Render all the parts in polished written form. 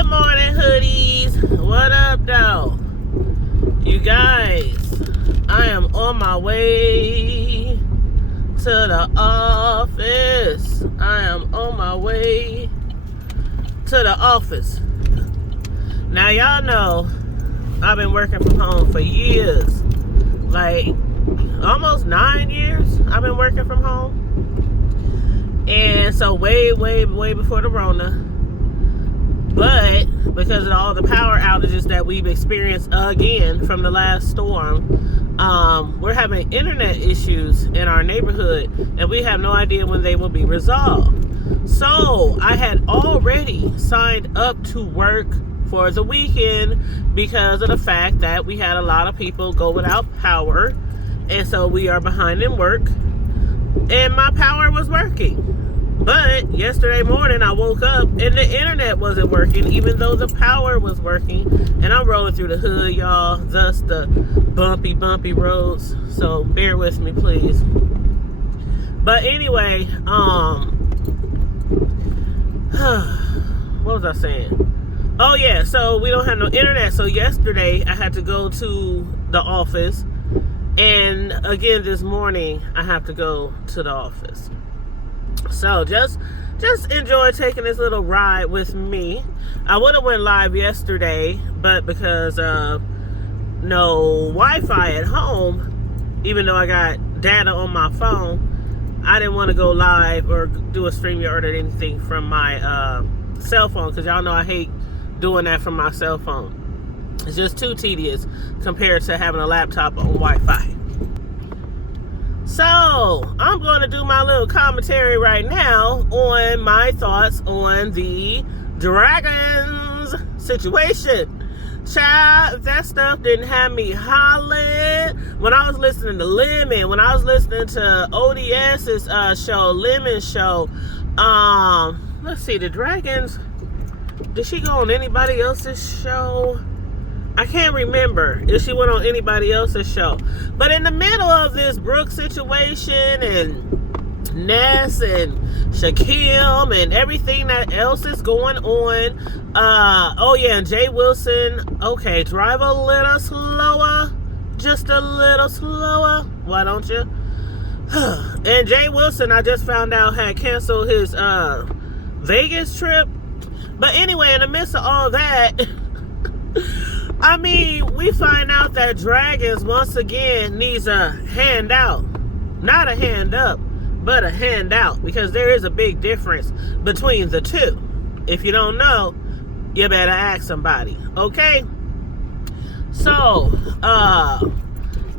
Good morning, hoodies. What up, though? You guys, I am on my way to the office. I am on my way to the office. Now, y'all know I've been working from home for years. Like, almost 9 years I've been working from home. And so way before the Rona. But because of all the power outages that we've experienced again from the last storm, we're having internet issues in our neighborhood, and we have no idea when they will be resolved. So I had already signed up to work for the weekend because of the fact that we had a lot of people go without power, and so we are behind in work, and my power was working. But yesterday morning I woke up and the internet wasn't working, even though the power was working. And I'm rolling through the hood, y'all, thus the bumpy roads. So bear with me, please. But anyway, what was I saying? Oh yeah, so we don't have no internet. So yesterday I had to go to the office, and again this morning I have to go to the office. So just enjoy taking this little ride with me. I would have went live yesterday, but because of no Wi-Fi at home, even though I got data on my phone, I didn't want to go live or do a StreamYard or anything from my cell phone, because y'all know I hate doing that from my cell phone. It's just too tedious compared to having a laptop on Wi-Fi. So, I'm going to do my little commentary right now on my thoughts on the Dragons situation. Child, that stuff didn't have me hollering. When I was listening to Lemon, when I was listening to ODS's show, Lemon's show, let's see, the Dragons, did she go on anybody else's show? I can't remember if she went on anybody else's show. But in the middle of this Brooke situation and Ness and Shaquille and everything that else is going on, oh yeah, and Jay Wilson, okay, drive a little slower, just a little slower, why don't you? And Jay Wilson, I just found out, had canceled his Vegas trip. But anyway, in the midst of all that, I mean, we find out that Dragons once again needs a handout. Not a hand up, but a handout, because there is a big difference between the two. If you don't know, you better ask somebody, okay? So,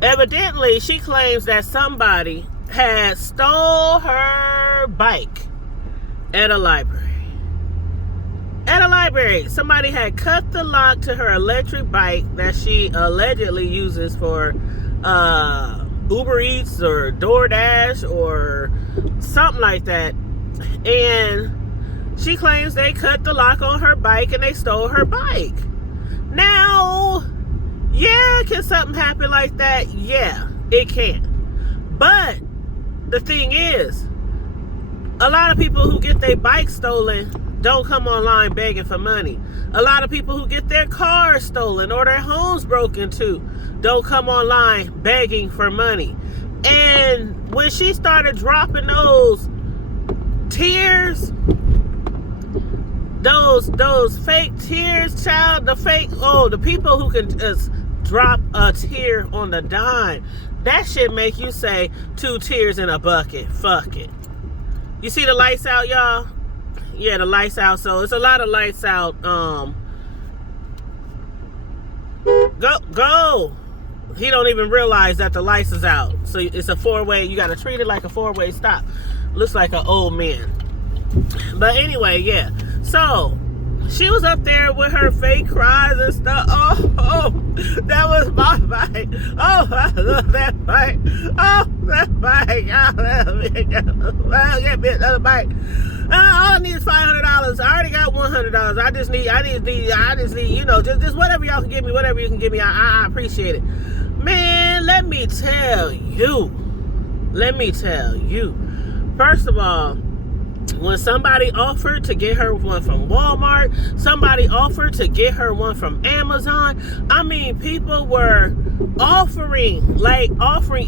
evidently she claims that somebody had stole her bike at a library. At a library, somebody had cut the lock to her electric bike that she allegedly uses for Uber Eats or DoorDash or something like that. And she claims they cut the lock on her bike and they stole her bike. Now, yeah, can something happen like that? Yeah, it can. But the thing is, a lot of people who get their bike stolen don't come online begging for money. A lot of people who get their cars stolen or their homes broken into don't come online begging for money. And when she started dropping those tears, those fake tears, child, the people who can just drop a tear on the dime, that shit make you say 2 tears in a bucket. Fuck it. You see the lights out, y'all? Yeah, the lights out. So it's a lot of lights out. Go. He don't even realize that the lights is out. So it's a 4-way. You got to treat it like a 4-way stop. Looks like an old man. But anyway, yeah. So she was up there with her fake cries and stuff. Oh, that was my bike. Oh, I love that bike. Oh, that bike. Get me another bike. All I need is $500. I already got $100. I just need, you know, just whatever y'all can give me, whatever you can give me. I appreciate it. Man, let me tell you. First of all, when somebody offered to get her one from Walmart, somebody offered to get her one from Amazon. I mean, people were offering,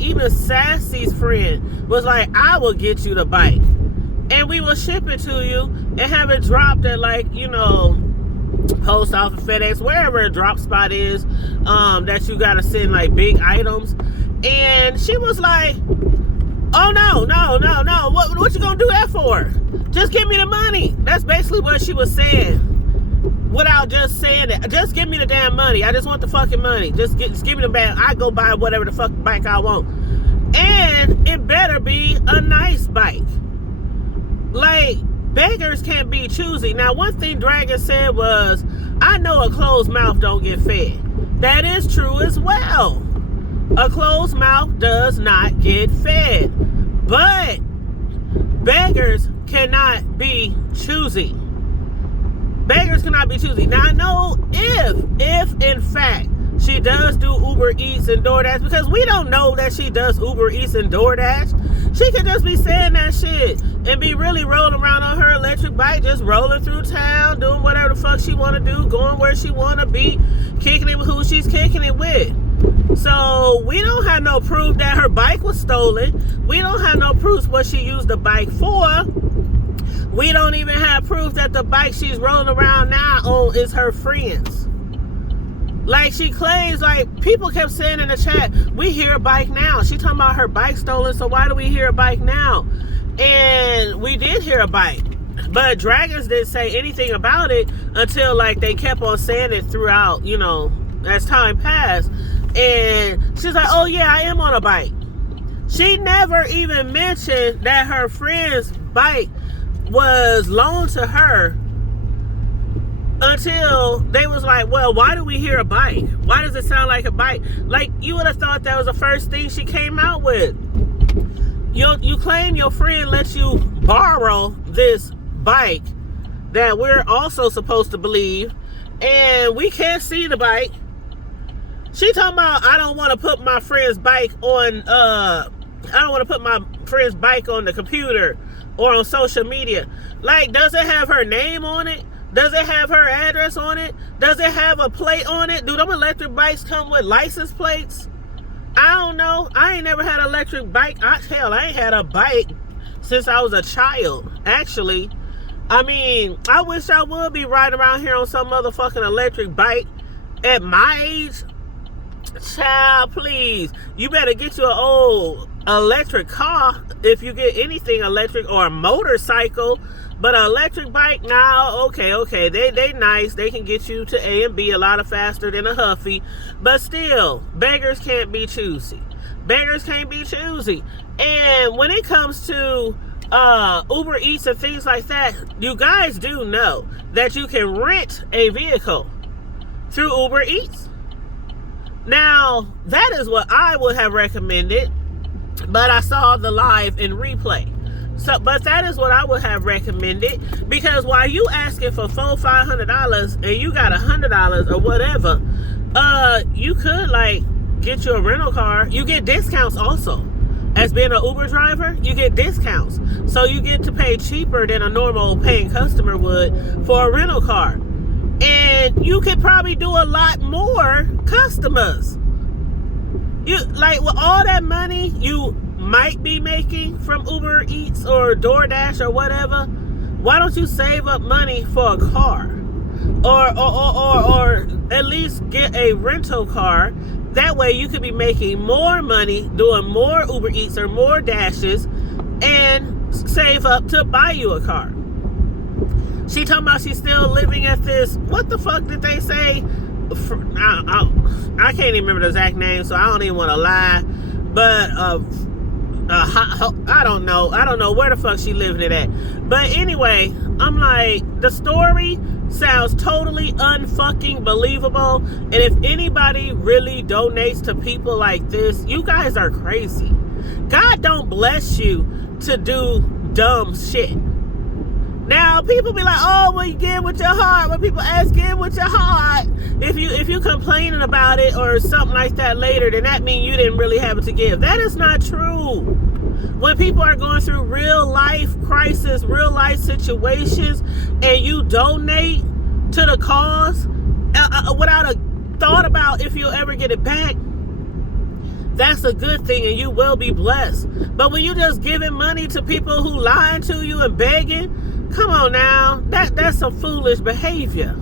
even Sassy's friend was like, I will get you the bike. And we will ship it to you and have it dropped at post office, FedEx, wherever a drop spot is, that you gotta send big items. And she was like, oh no, what you gonna do that for? Just give me the money. That's basically what she was saying, without just saying it. Just give me the damn money. I just want the fucking money. Just give me the bag. I go buy whatever the fuck bike I want, and it better be a nice bike. Beggars can't be choosy. Now, one thing Dragon said was, I know a closed mouth don't get fed. That is true as well. A closed mouth does not get fed. But beggars cannot be choosy. Beggars cannot be choosy. Now, I know if in fact she does do Uber Eats and DoorDash, because we don't know that she does Uber Eats and DoorDash. She could just be saying that shit and be really rolling around on her electric bike, just rolling through town, doing whatever the fuck she want to do, going where she want to be, kicking it with who she's kicking it with. So we don't have no proof that her bike was stolen. We don't have no proof what she used the bike for. We don't even have proof that the bike she's rolling around now on is her friend's. She claims, people kept saying in the chat, we hear a bike now. She talking about her bike stolen, so why do we hear a bike now? And we did hear a bike, but Dragons didn't say anything about it until they kept on saying it throughout, as time passed. And she's like, oh yeah, I am on a bike. She never even mentioned that her friend's bike was loaned to her until they was like, well, why do we hear a bike? Why does it sound like a bike? You would have thought that was the first thing she came out with. You claim your friend lets you borrow this bike that we're also supposed to believe, and we can't see the bike. She talking about, I don't want to put my friend's bike on, I don't want to put my friend's bike on the computer or on social media. Does it have her name on it? Does it have her address on it? Does it have a plate on it? Do them electric bikes come with license plates? I don't know. I ain't never had an electric bike. Hell, I ain't had a bike since I was a child, actually. I mean, I wish I would be riding around here on some motherfucking electric bike at my age. Child, please. You better get you an old electric car if you get anything electric, or a motorcycle. But an electric bike, now, okay. They nice. They can get you to A and B a lot faster than a Huffy. But still, beggars can't be choosy. Beggars can't be choosy. And when it comes to Uber Eats and things like that, you guys do know that you can rent a vehicle through Uber Eats. Now, that is what I would have recommended, but I saw the live and replay. But that is what I would have recommended, because while you asking for $400-500 and you got $100 or whatever, you could get you a rental car. You get discounts also. As being an Uber driver, you get discounts. So you get to pay cheaper than a normal paying customer would for a rental car. And you could probably do a lot more customers. You with all that money you might be making from Uber Eats or DoorDash or whatever, why don't you save up money for a car? Or at least get a rental car. That way you could be making more money doing more Uber Eats or more dashes and save up to buy you a car. She talking about she's still living at this, what the fuck did they say? I can't even remember the exact name, so I don't even want to lie. But I don't know where the fuck she living it at. But anyway, I'm like, the story sounds totally unfucking believable. And if anybody really donates to people like this, you guys are crazy. God don't bless you to do dumb shit. Now, people be like, oh, well, you give with your heart. When people ask, give with your heart. If you complaining about it or something like that later, then that means you didn't really have it to give. That is not true. when people are going through real life crisis, real life situations, and you donate to the cause without a thought about if you'll ever get it back, that's a good thing and you will be blessed. But when you just giving money to people who lying to you and begging, come on now, that's some foolish behavior.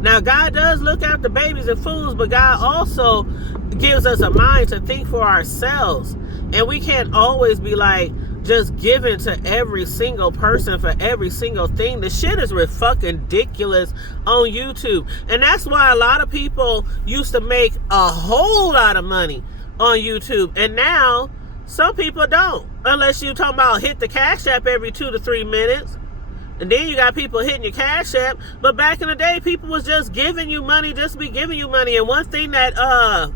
Now, God does look after babies and fools, but God also gives us a mind to think for ourselves. And we can't always be like just giving to every single person for every single thing. The shit is fucking ridiculous on YouTube. And that's why a lot of people used to make a whole lot of money on YouTube. And now, some people don't. Unless you talking about hit the Cash App every 2 to 3 minutes. And then you got people hitting your Cash App. But back in the day, people was just giving you money, just be giving you money. And one thing that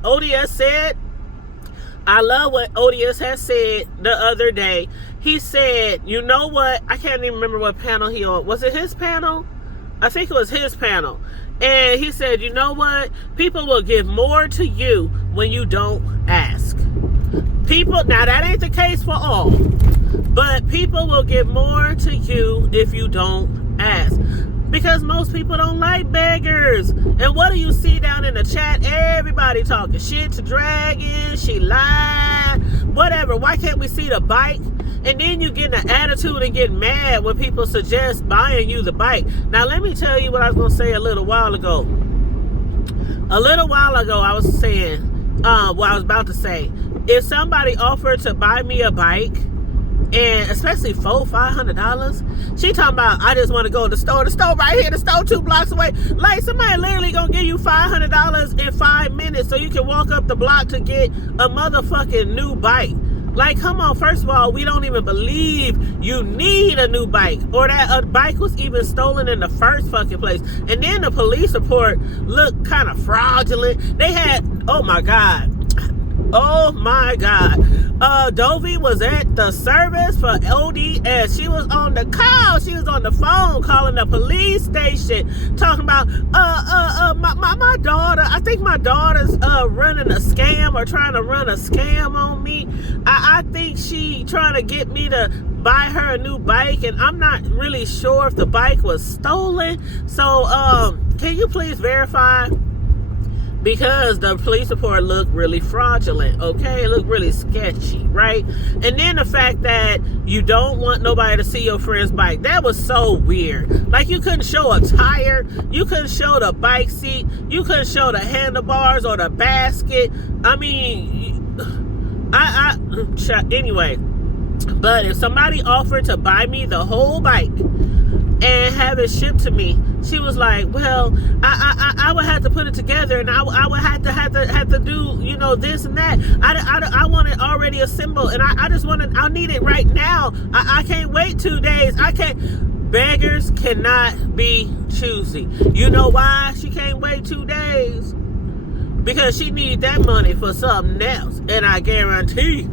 ODS said, I love what ODS has said the other day. He said, you know what? I can't even remember what panel he on. Was it his panel? I think it was his panel. And he said, you know what? People will give more to you when you don't ask. People, now that ain't the case for all, but people will give more to you if you don't ask. Because most people don't like beggars. And what do you see down in the chat? Everybody talking shit to Dragon. She lied. Whatever. Why can't we see the bike? And then you get an attitude and get mad when people suggest buying you the bike. Now, let me tell you what I was going to say a little while ago. A little while ago, I was saying, what I was about to say. If somebody offered to buy me a bike, and especially $500, she talking about, I just want to go to the store right here, the store 2 blocks away. Like, somebody literally gonna give you $500 in 5 minutes so you can walk up the block to get a motherfucking new bike. Like, come on, first of all, we don't even believe you need a new bike or that a bike was even stolen in the first fucking place. And then the police report looked kind of fraudulent. They had, oh my God. Dovey was at the service for ODS. She was on the call. She was on the phone calling the police station, talking about my daughter. I think my daughter's running a scam or trying to run a scam on me. I think she trying to get me to buy her a new bike, and I'm not really sure if the bike was stolen. So can you please verify? Because the police report looked really fraudulent, okay? It looked really sketchy, right? And then the fact that you don't want nobody to see your friend's bike, that was so weird. Like, you couldn't show a tire, you couldn't show the bike seat, you couldn't show the handlebars or the basket. I mean, anyway. But if somebody offered to buy me the whole bike and have it shipped to me, she was like, well, I would have to put it together, and I would have to do, you know, this and that. I want it already assembled, and I need it right now. I can't wait 2 days. I can't. Beggars cannot be choosy. You know why she can't wait 2 days? Because she needs that money for something else. And I guarantee,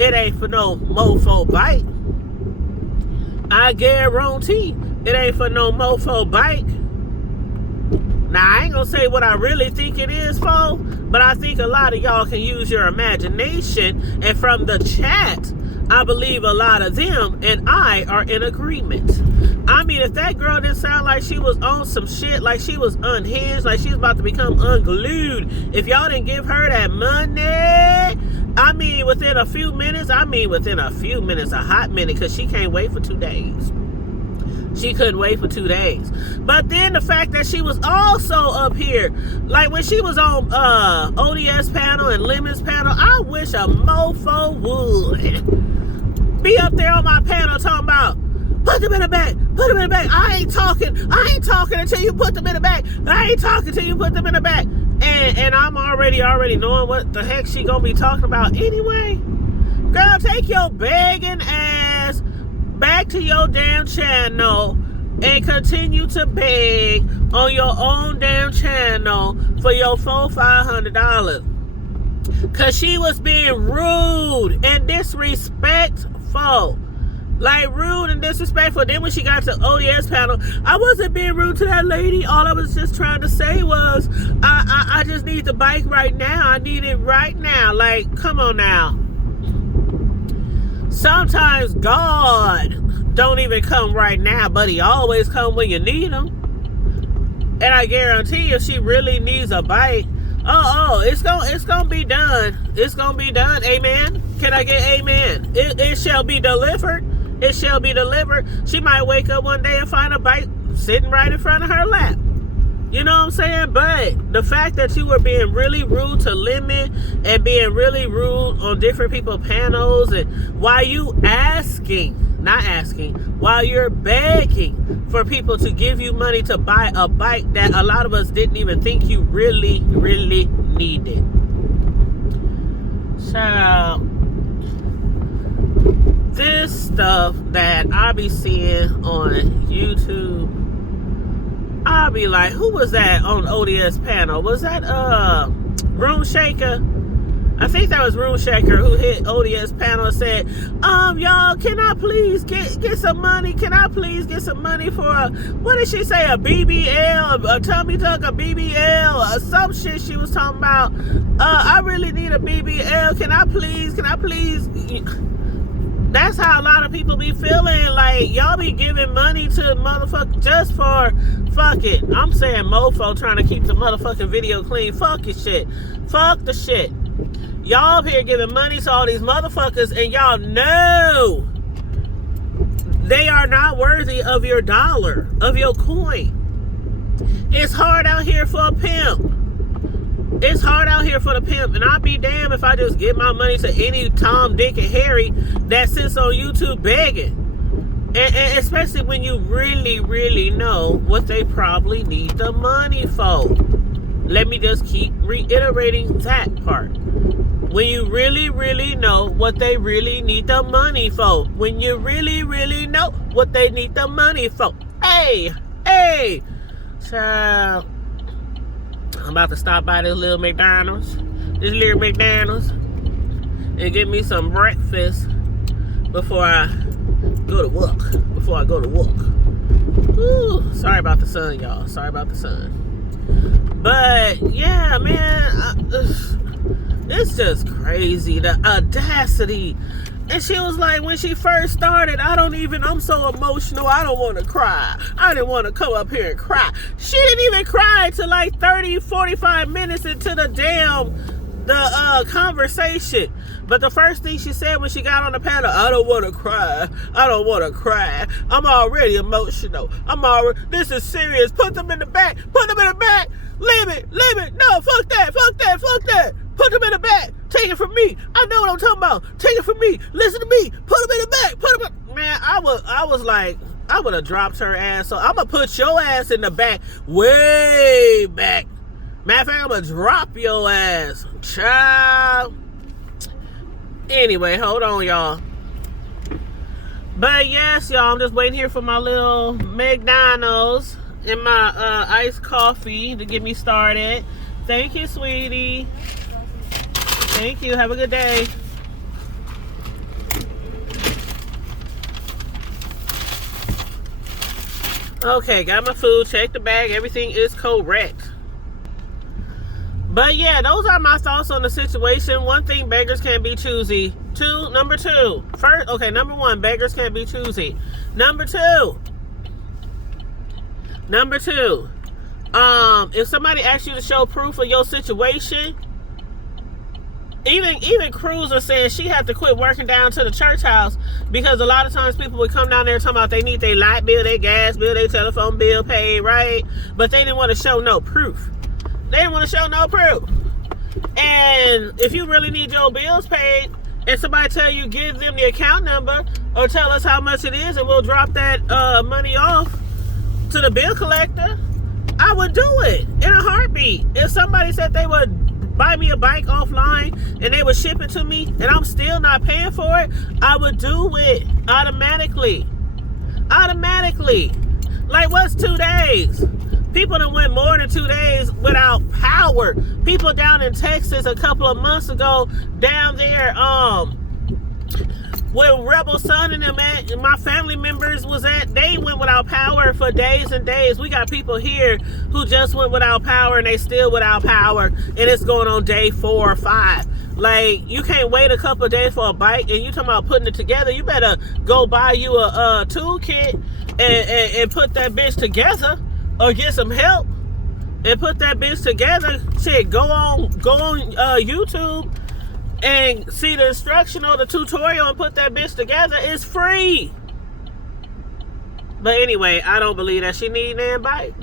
it ain't for no mofo bike. I guarantee it ain't for no mofo bike. Now, I ain't gonna say what I really think it is for, but I think a lot of y'all can use your imagination. And from the chat, I believe a lot of them and I are in agreement. I mean, if that girl didn't sound like she was on some shit, like she was unhinged, like she was about to become unglued, if y'all didn't give her that money, I mean, within a hot minute, because she can't wait for 2 days. She couldn't wait for 2 days. But then the fact that she was also up here, like when she was on ODS panel and Lemon's panel, I wish a mofo would be up there on my panel talking about, put them in the back, put them in the back. I ain't talking until you put them in the back. I ain't talking until you put them in the back. And I'm already knowing what the heck she gonna be talking about anyway. Girl, take your begging ass back to your damn channel and continue to beg on your own damn channel for your $500. Cause she was being rude and disrespectful. Like, rude and disrespectful. Then when she got to ODS panel, I wasn't being rude to that lady. All I was just trying to say was, I just need the bike right now. I need it right now. Like, come on now. Sometimes God don't even come right now, but he always come when you need him. And I guarantee if she really needs a bike, it's gonna be done. It's gonna be done. Amen. Can I get amen? It shall be delivered. It shall be delivered. She might wake up one day and find a bike sitting right in front of her lap. You know what I'm saying? But the fact that you were being really rude to Lemon and being really rude on different people's panels, and while you while you're begging for people to give you money to buy a bike that a lot of us didn't even think you really, really needed. So, this stuff that I be seeing on YouTube, I'll be like, who was that on ODS panel? Was that Room Shaker? I think that was Room Shaker who hit ODS panel and said, y'all, can I please get some money? Can I please get some money for what did she say? A BBL, a tummy tuck, a BBL, some shit she was talking about. I really need a BBL. Can I please? That's how a lot of people be feeling. Like, y'all be giving money to motherfuckers just for, fuck it. I'm saying mofo trying to keep the motherfucking video clean. Fuck your shit. Fuck the shit. Y'all up here giving money to all these motherfuckers, and y'all know they are not worthy of your dollar, of your coin. It's hard out here for a pimp. It's hard out here for the pimp, and I'll be damned if I just give my money to any Tom, Dick, and Harry that sits on YouTube begging. And especially when you really, really know what they probably need the money for. Let me just keep reiterating that part. When you really, really know what they really need the money for. When you really, really know what they need the money for. Hey, child. I'm about to stop by this little McDonald's. And get me some breakfast before I go to work. Ooh, sorry about the sun, y'all. Sorry about the sun. But, yeah, man. It's just crazy, the audacity. And she was like, when she first started, I'm so emotional, I don't want to cry. I didn't want to come up here and cry. She didn't even cry till like 30, 45 minutes into the conversation. But the first thing she said when she got on the panel, I don't want to cry. I'm already emotional. This is serious. Put them in the back. Limit. No, fuck that. Put them in the back. Take it from me. I know what I'm talking about. Take it from me. Listen to me. Put them in the back. Man, I was like, I would have dropped her ass. So I'm going to put your ass in the back. Way back. Matter of fact, I'm going to drop your ass. Child. Anyway, hold on, y'all. But yes, y'all, I'm just waiting here for my little McDonald's and my iced coffee to get me started. Thank you, sweetie. Thank you. Have a good day. Okay, got my food. Check the bag. Everything is correct. But yeah, those are my thoughts on the situation. One thing, beggars can't be choosy. Number one, beggars can't be choosy. Number two, if somebody asks you to show proof of your situation, even Cruz are saying she had to quit working down to the church house because a lot of times people would come down there talking about they need their light bill, their gas bill, their telephone bill paid, right? But they didn't want to show no proof. And if you really need your bills paid and somebody tell you give them the account number or tell us how much it is and we'll drop that money off to the bill collector, I would do it in a heartbeat. If somebody said they would buy me a bike offline and they would ship it to me and I'm still not paying for it, I would do it automatically. Like, what's 2 days? People that went more than 2 days without power. People down in Texas a couple of months ago, down there, where Rebel Son and them at, my family members was at, they went without power for days and days. We got people here who just went without power and they still without power, and it's going on day 4 or 5. Like, you can't wait a couple of days for a bike, and you talking about putting it together. You better go buy you a toolkit and put that bitch together, or get some help and put that bitch together. Shit, go on YouTube and see the instruction or the tutorial and put that bitch together. It's free. But anyway, I don't believe that she need that bike.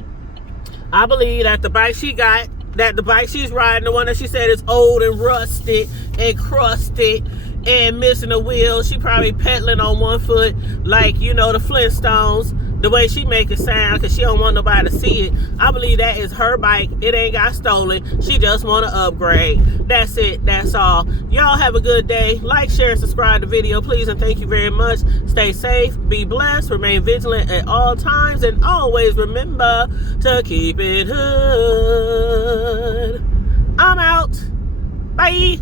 I believe that the bike she got, that the bike she's riding, the one that she said is old and rusted and crusted and missing a wheel, she probably pedaling on one foot like, you know, the Flintstones, the way she make it sound, because she don't want nobody to see it. I believe that is her bike. It ain't got stolen. She just want to upgrade. That's it. That's all. Y'all have a good day. Like, share, subscribe to the video, please, and thank you very much. Stay safe, be blessed, remain vigilant at all times, and always remember to keep it hood. I'm out. Bye.